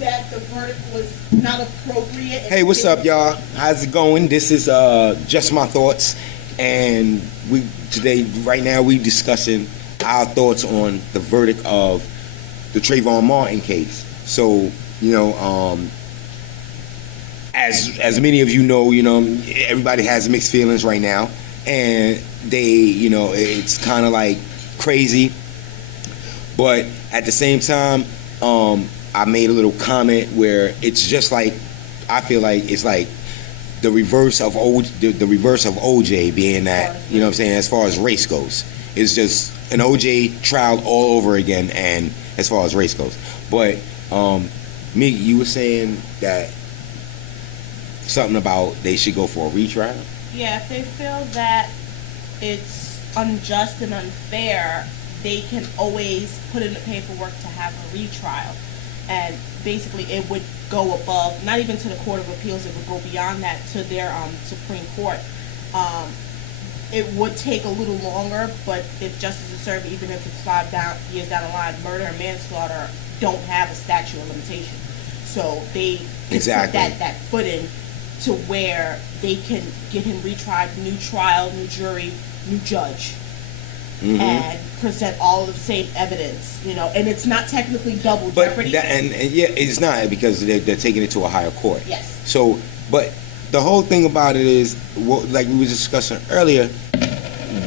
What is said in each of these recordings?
that the verdict was not appropriate. Hey, what's up, y'all? How's it going? This is Just My Thoughts, and right now we discussing our thoughts on the verdict of the Trayvon Martin case. So, you know, as many of you know, everybody has mixed feelings right now, and it's kind of like crazy, but at the same time, I made a little comment where it's just like, I feel like it's like the reverse of OJ being that, you know what I'm saying, as far as race goes. It's just an OJ trial all over again, and as far as race goes. But Meek, you were saying that something about they should go for a retrial? Yeah, if they feel that it's unjust and unfair, they can always put in the paperwork to have a retrial. And basically it would go above, not even to the Court of Appeals, it would go beyond that to their Supreme Court. It would take a little longer, but if justice is served, even if it's 5 years down the line, murder and manslaughter don't have a statute of limitation. So they put that footing to where they can get him retried, new trial, new jury, new judge. Mm-hmm. And present all of the same evidence, and it's not technically double jeopardy. And yeah, it's not, because they're taking it to a higher court. Yes. So, but the whole thing about it is, like we were discussing earlier,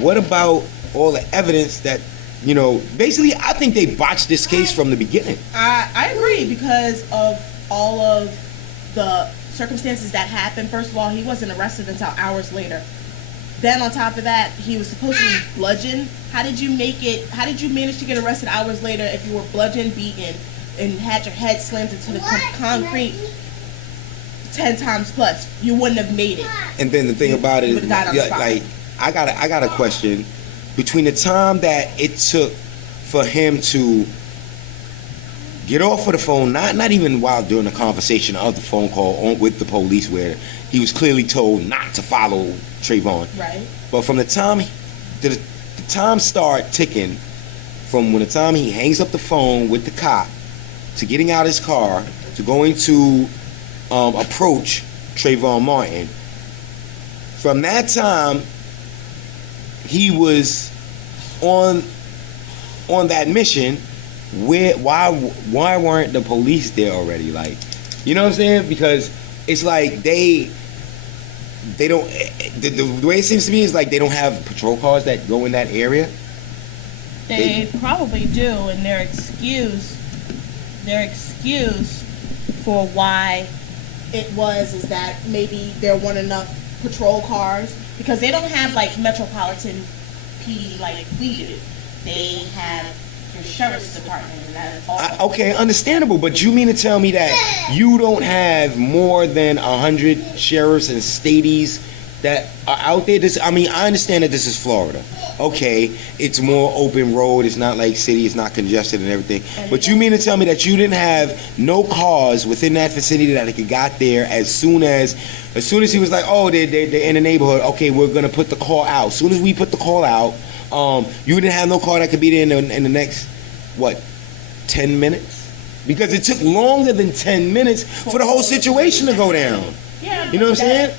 what about all the evidence that, basically I think they botched this case from the beginning. I agree, because of all of the circumstances that happened. First of all, he wasn't arrested until hours later. Then on top of that, he was supposed to be bludgeoned. How did you manage to get arrested hours later if you were bludgeoned, beaten, and had your head slammed into the concrete 10 times plus? You wouldn't have made it. And then the thing about it is, like, I got a question. Between the time that it took for him to get off of the phone, not even while during the conversation of the phone call with the police, where he was clearly told not to follow Trayvon. Right. But from the time the time start ticking, from when the time he hangs up the phone with the cop to getting out of his car to going to approach Trayvon Martin, from that time he was on that mission. Why weren't the police there already? Like, you know what I'm saying? Because it's like they don't, the way it seems to me is like they don't have patrol cars that go in that area. They probably do, and their excuse for why it is that maybe there weren't enough patrol cars, because they don't have like Metropolitan PD like we do. They have your sheriff's department, and that's all. Okay, understandable, but you mean to tell me that you don't have more than 100 sheriffs and stadies that are out there? I understand that this is Florida. Okay, it's more open road, it's not like city, it's not congested and everything. But you mean to tell me that you didn't have no cars within that vicinity that it got there as soon as he was like, oh, they're in the neighborhood, okay, we're gonna put the call out. As soon as we put the call out, you didn't have no car that could be there in the next, 10 minutes? Because it took longer than 10 minutes for the whole situation to go down. Yeah, you know what I'm saying?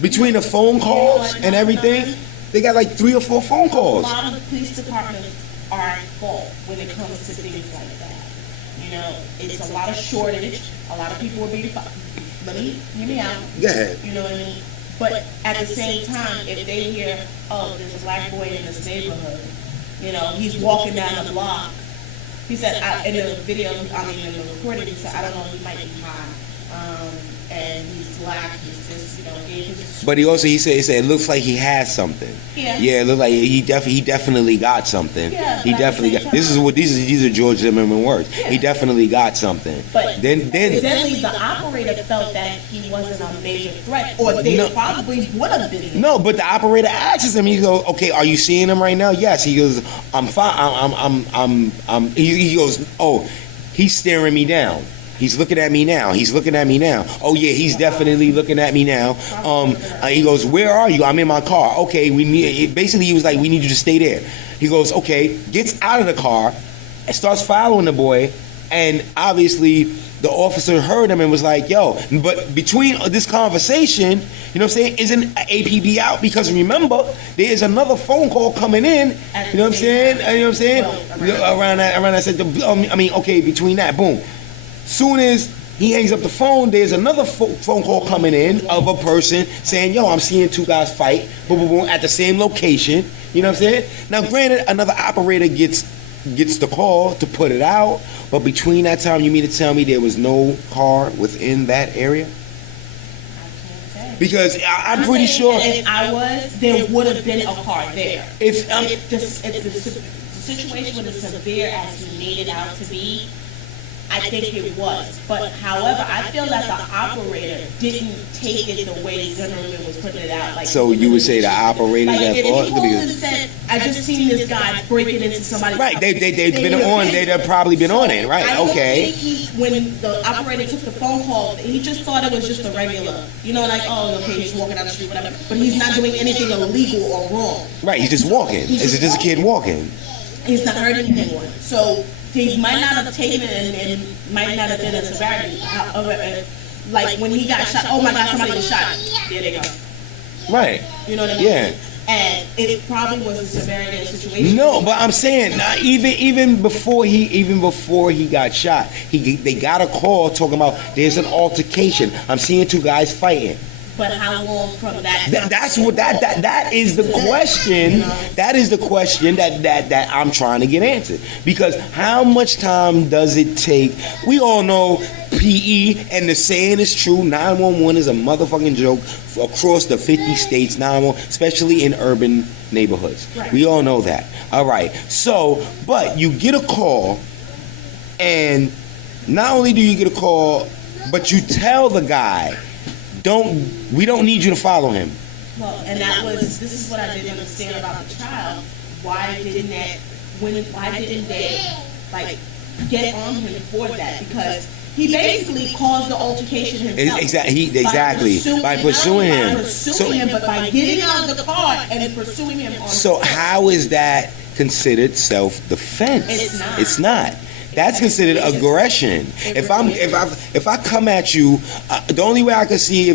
Between the phone calls and everything, they got like 3 or 4 phone calls. A lot of the police departments are at fault when it comes to things like that. It's a lot of shortage. A lot of people are being fired. Let me hear me out. Go ahead. You know what I mean? But at the same time, if they hear, oh, there's a black boy in this neighborhood, he's walking down the block. He said, in the video, in the recording, he said, I don't know, he might be high. And he's black, he's just, But he said it looks like he has something. Yeah. Yeah, it looks like he definitely got something. Yeah, he definitely got. These are George Zimmerman words. Yeah. He definitely got something. But then evidently the operator felt that he wasn't a major threat, or they probably would have been. No, but the operator asks him. He goes, "Okay, are you seeing him right now?" Yes. He goes, "I'm fine. He goes, "Oh, he's staring me down. He's looking at me now. He's looking at me now. Oh yeah, he's definitely looking at me now." He goes, "Where are you?" "I'm in my car." "Okay, basically he was like, we need you to stay there." He goes, "Okay," gets out of the car and starts following the boy, And obviously, the officer heard him and was like, yo, but between this conversation, you know what I'm saying, isn't APB out? Because remember, there is another phone call coming in, you know what I'm saying? You know what I'm saying? Around that, said, okay, between that, boom. Soon as he hangs up the phone, there's another phone call coming in of a person saying, yo, I'm seeing two guys fight, boom, boom, boom, at the same location. You know what I'm saying? Now, granted, another operator gets the call to put it out, but between that time, you mean to tell me there was no car within that area? I can't say. Because I'm pretty sure if I was, there would have been a car there. if The situation was as severe as he made it out to be, I think it was. But however, I feel that the operator didn't take it the way Zimmerman was putting it out. Like, so you would say the operators like, at if fault? he called and said, I just seen this guy breaking into somebody's Right, house. they've been on. They'd have probably been on it, right? I don't Okay. think when the operator took the phone call, he just thought it was just a regular, like, oh, okay, he's walking down the street, whatever. But he's not doing anything illegal or wrong. Right, he's just walking. Is it just a kid walking? He's not hurting anyone. So they might not have taken it and might not have been a severity. Like when he got shot, oh my God, somebody was shot. There they go. Right. You know what I mean? Yeah. And it probably was a severity of the situation. No, but I'm saying even before he got shot, they got a call talking about there's an altercation. I'm seeing two guys fighting. But how long from that? That is the question. That is the question that I'm trying to get answered. Because how much time does it take? We all know PE, and the saying is true. 911 is a motherfucking joke across the 50 states. 911, especially in urban neighborhoods. Right. We all know that. All right. So, but you get a call, and not only do you get a call, but you tell the guy, we don't need you to follow him. Well, and this is what I didn't understand about the trial. Why didn't they like get on him for that? Because he basically caused the altercation himself. Exactly. By pursuing him. But by getting out of the car and pursuing him on So how is that considered self-defense? It's not. That's considered aggression. If I come at you, the only way I could see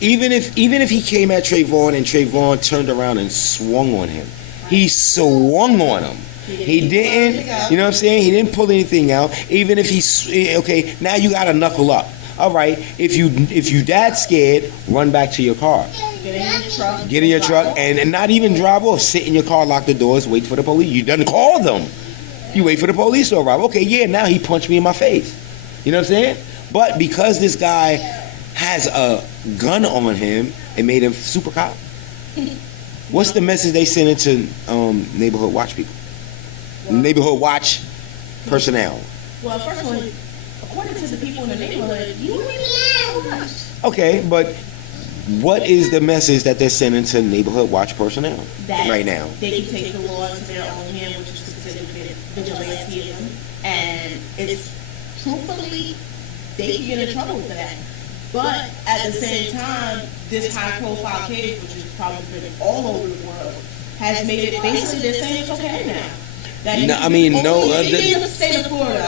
even if he came at TRAVON and TRAVON turned around and swung on him, he swung on him. He didn't, you know what I'm saying? He didn't pull anything out. Even if okay, now you got to knuckle up. All right, if you that scared, run back to your car. Get in your truck and not even drive off. Sit in your car, lock the doors, wait for the police. You done call them. You wait for the police to arrive. Okay, yeah, now he punched me in my face. You know what I'm saying? But because this guy has a gun on him, it made him super cop. What's the message they send it to neighborhood watch people? Neighborhood watch personnel. Well, first of all, according to the people in the neighborhood, you don't even know much. Okay, but what is the message that they're sending to neighborhood watch personnel right now? They can take the law into their own hand, which is considered vigilantism, and it's truthfully they can get in trouble for that. But at the same time, this high-profile case, which has probably been all over the world, has made it basically they're saying it's okay now. No, I mean no. In the state of Florida,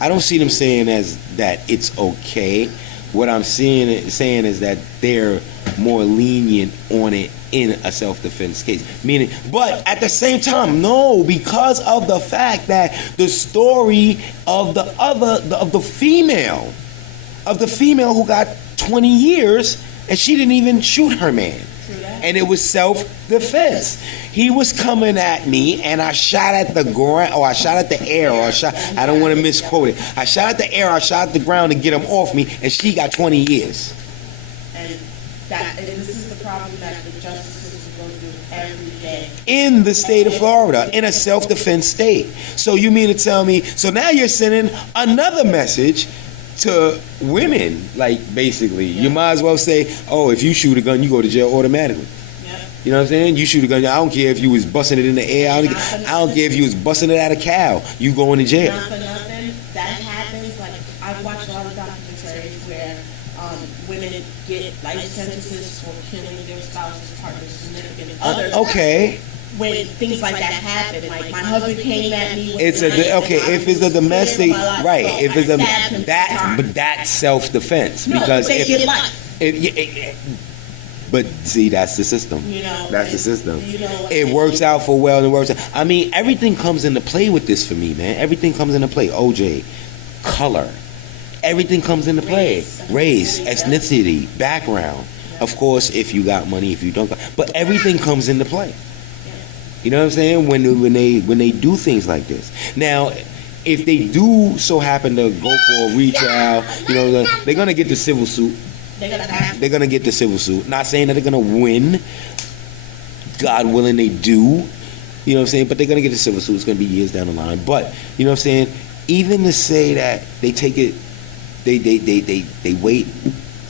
I don't see them saying as that it's okay. What I'm saying is that they're more lenient on it in a self-defense case. Meaning, but at the same time, no, because of the fact that the story of the female who got 20 years and she didn't even shoot her man. And it was self-defense. He was coming at me, and I shot at the ground, or I shot at the air, or I don't want to misquote it. I shot at the air, I shot at the ground to get him off me, and she got 20 years. And this is the problem that the justice system goes through every day. In the state of Florida, in a self-defense state. So you mean to tell me, so now you're sending another message to women, like basically, you might as well say, oh, if you shoot a gun, you go to jail automatically. Yep. You know what I'm saying? You shoot a gun, I don't care if you was busting it in the air, I don't care if you was busting it at a cow, you going to jail. Not for nothing, that happens. Like, I've watched a lot of documentaries where women get life sentences for killing their spouses, partners, significant others. Okay. when things like that happen. Like my husband came at me. With It's if it's a domestic, right? If it's but that's self-defense because they get life. But see, that's the system. That's the system. It works out for well, and it works out. I mean, everything comes into play with this for me, man. Everything comes into play. OJ, color, everything comes into play. Race, ethnicity, background. Of course, if you got money, if you don't, but everything comes into play. You know what I'm saying? When they do things like this. Now, if they do so happen to go for a retrial, they're gonna get the civil suit. They're gonna get the civil suit. Not saying that they're gonna win. God willing, they do. You know what I'm saying? But they're gonna get the civil suit. It's gonna be years down the line. But you know what I'm saying? Even to say that they take it, they wait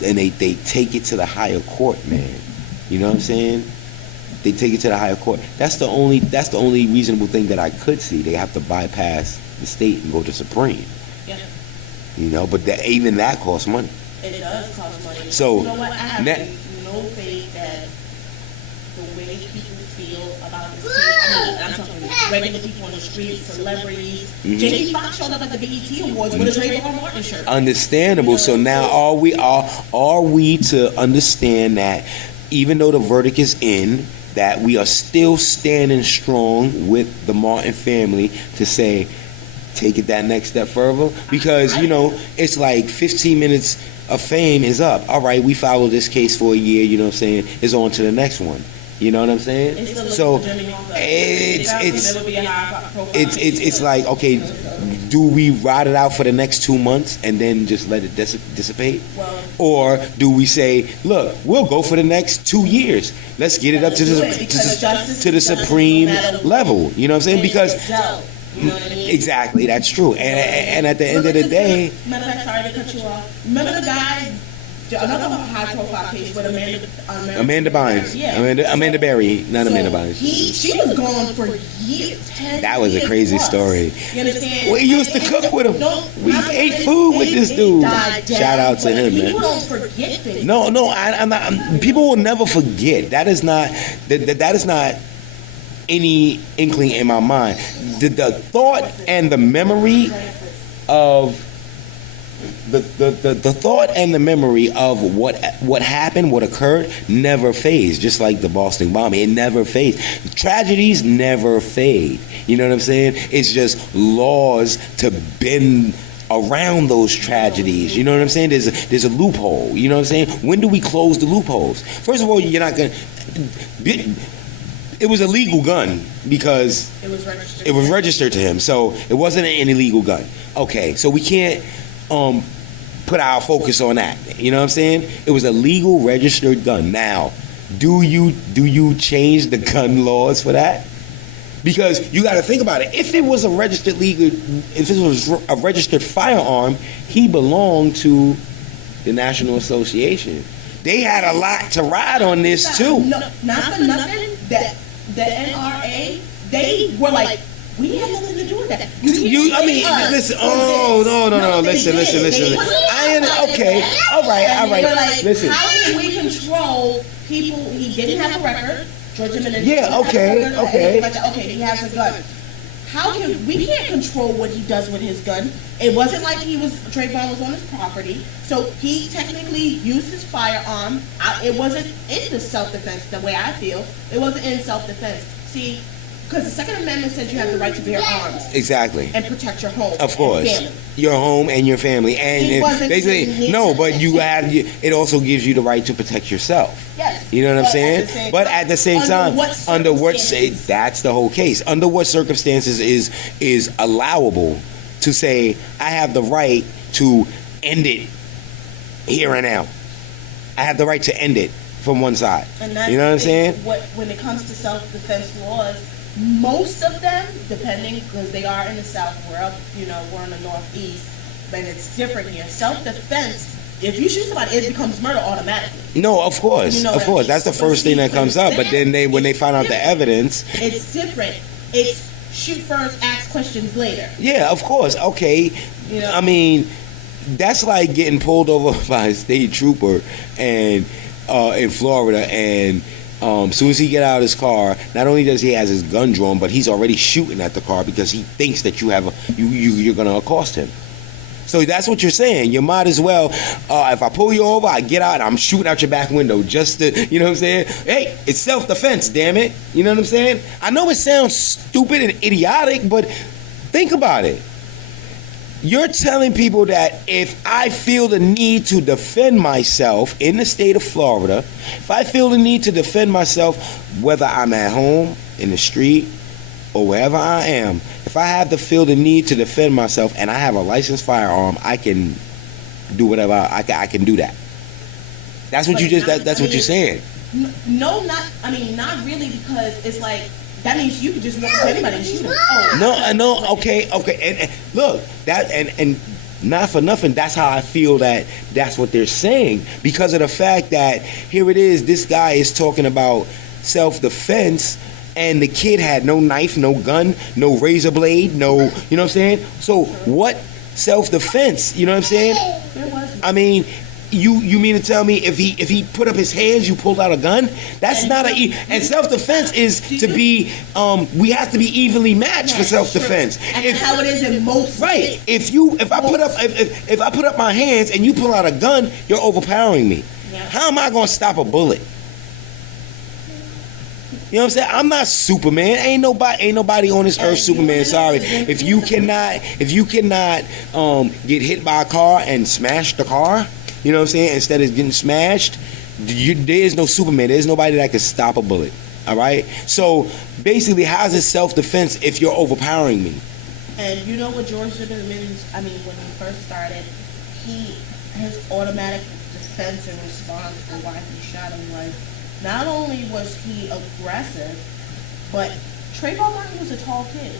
and they take it to the higher court, man. You know what I'm saying? They take it to the higher court. That's the only reasonable thing that I could see. They have to bypass the state and go to Supreme. Yeah. But even that costs money. It does cost money. So, you know what? I have no faith that the way people feel about this case, I'm talking regular people on the street, celebrities. Jamie Foxx showed up at the BET Awards with a Trayvon Martin shirt. Understandable. So now are we to understand that even though the verdict is in, that we are still standing strong with the Martin family to say, take it that next step further? Because, it's like 15 minutes of fame is up. All right, we followed this case for a year, you know what I'm saying? It's on to the next one. You know what I'm saying? So it's like, okay, do we ride it out for the next 2 months and then just let it dissipate? Or do we say, look, we'll go for the next 2 years. Let's get it up to the supreme level. You know what I'm saying? Because you know what I mean? exactly, that's true. And at the end of the day, matter of fact, sorry to cut you off. Remember the guy, another high-profile case with Amanda Bynes. Yeah. Amanda Berry, not Amanda Bynes. She was gone for years. That was a crazy story. You understand? We used to cook with him. We ate food with this dude. Shout out to him, man. People don't forget things. No, I'm not. People will never forget. That is not. That is not any inkling in my mind. The thought and the memory of the thought and the memory of what happened, what occurred, never fades. Just like the Boston bombing, it never fades. Tragedies never fade. You know what I'm saying? It's just laws to bend around those tragedies. You know what I'm saying? There's a loophole. You know what I'm saying? When do we close the loopholes? First of all, you're not gonna. It was a legal gun because it was registered to him, so it wasn't an illegal gun. Okay, so we can't put our focus on that. You know what I'm saying? It was a legal registered gun. Now, do you change the gun laws for that? Because you got to think about it. If it was a registered firearm, he belonged to the National Association. They had a lot to ride on this too. No, not for nothing. The NRA, they were like, we had nothing to do with that. Listen. Oh, no. Listen. Okay. All right. Like, listen. How can we control people? He didn't have a record. Georgia Minute. Yeah. Okay. Okay. He has a gun. How can we can't control what he does with his gun? It wasn't like Trayvon was on his property, so he technically used his firearm. It wasn't in the self-defense the way I feel. It wasn't in self-defense. See, because the Second Amendment says you have the right to bear arms. Exactly. And protect your home. Of course. And family. Your home and your family. And they say, no, but it also gives you the right to protect yourself. Yes. You know what I'm saying? But at the same time, under what that's the whole case. Under what circumstances is allowable to say, I have the right to end it here and now. I have the right to end it from one side. And that's you know what I'm saying? When it comes to self-defense laws, most of them, depending, because they are in the South, we're in the Northeast, but it's different here. Self-defense, if you shoot somebody, it becomes murder automatically. No, of course, That's the first thing that comes up. But then when they find out the evidence, it's different. It's shoot first, ask questions later. Yeah, of course. Okay. I mean, that's like getting pulled over by a state trooper and in Florida, and Soon as he get out of his car, not only does he has his gun drawn, but he's already shooting at the car because he thinks that you're gonna accost him. So that's what you're saying. You might as well, if I pull you over, I get out and I'm shooting out your back window just to, you know what I'm saying? Hey, it's self-defense, damn it. You know what I'm saying? I know it sounds stupid and idiotic, but think about it. You're telling people that if I feel the need to defend myself in the state of Florida, if I feel the need to defend myself, whether I'm at home, in the street, or wherever I am, if I have to feel the need to defend myself and I have a licensed firearm, I can do whatever I can do that. That's what that's what you're saying. No, not really, because it's like, that means you could just walk up to anybody and shoot them. Oh, no, okay, and look, that and not for nothing, that's how I feel that's what they're saying, because of the fact that here it is, this guy is talking about self-defense, and the kid had no knife, no gun, no razor blade, no, you know what I'm saying? So what self-defense, you know what I'm saying? I mean, you mean to tell me if he put up his hands, you pulled out a gun? That's not and self-defense is to be we have to be evenly matched for self-defense. And how it is in most states. If I put up my hands and you pull out a gun, you're overpowering me. Yeah. How am I gonna stop a bullet? You know what I'm saying? I'm not Superman. Ain't nobody on this earth Superman. Sorry. If you cannot get hit by a car and smash the car, you know what I'm saying, instead of getting smashed, there is no Superman. There's nobody that can stop a bullet. All right? So basically, how's it self-defense if you're overpowering me? And you know what George Zimmerman, when he first started, his automatic defense and response for why he shot him was, not only was he aggressive, but Trayvon Martin was a tall kid.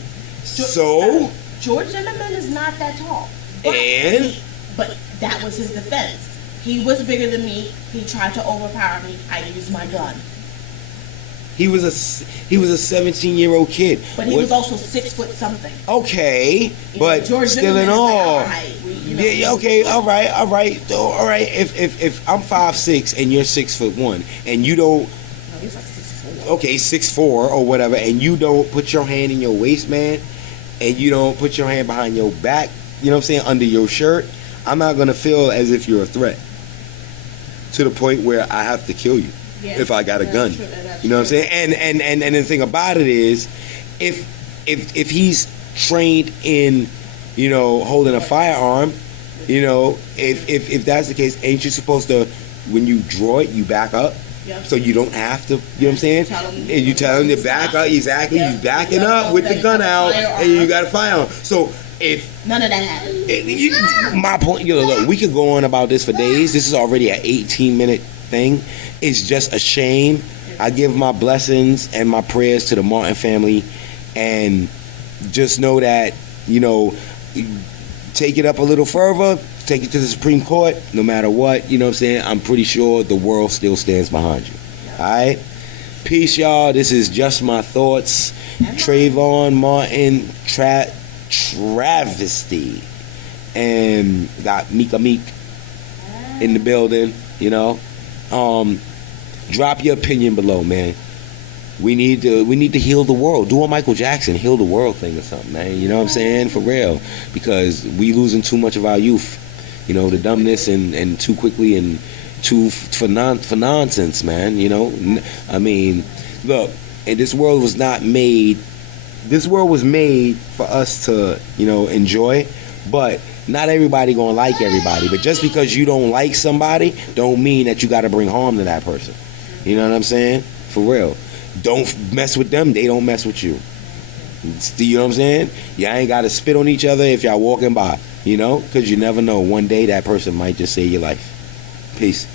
George Zimmerman is not that tall. But that was his defense. He was bigger than me. He tried to overpower me. I used my gun. He was a 17-year-old kid. But he was also 6 foot something. Okay, but George still in all. Okay, all right. If I'm 5'6" and you're 6'1", and you don't. No, he's like 6'4". Okay, 6'4" or whatever, and you don't put your hand in your waistband, and you don't put your hand behind your back, you know what I'm saying, under your shirt, I'm not gonna feel as if you're a threat to the point where I have to kill you if I got a gun. You know what I'm saying? And the thing about it is, if he's trained in, you know, holding a firearm, you know, if that's the case, ain't you supposed to, when you draw it, you back up? Yep. So you don't have to, you know what I'm saying? And you tell him to back up, exactly. Yep. He's backing up with the gun out, and you got a firearm. So if none of that happened, my point, you know, look, we could go on about this for days. This is already an 18-minute thing. It's just a shame. I give my blessings and my prayers to the Martin family, and just know that, you know, take it up a little further, take it to the Supreme Court, no matter what, you know what I'm saying? I'm pretty sure the world still stands behind you. Alright? Peace, y'all. This is Just My Thoughts. TRAVON, Martin, Travesty. And got Mika Meek in the building, you know. Drop your opinion below, man. We need to heal the world. Do a Michael Jackson heal the world thing or something, man. You know what I'm saying? For real. Because we losing too much of our youth. You know, the dumbness and too quickly and for nonsense, man. You know? I mean, look, and this world was made for us to, you know, enjoy, but not everybody gonna like everybody. But just because you don't like somebody don't mean that you gotta bring harm to that person. You know what I'm saying? For real. Don't mess with them, they don't mess with you. You know what I'm saying? Y'all ain't got to spit on each other if y'all walking by, you know? Because you never know. One day that person might just save your life. Peace.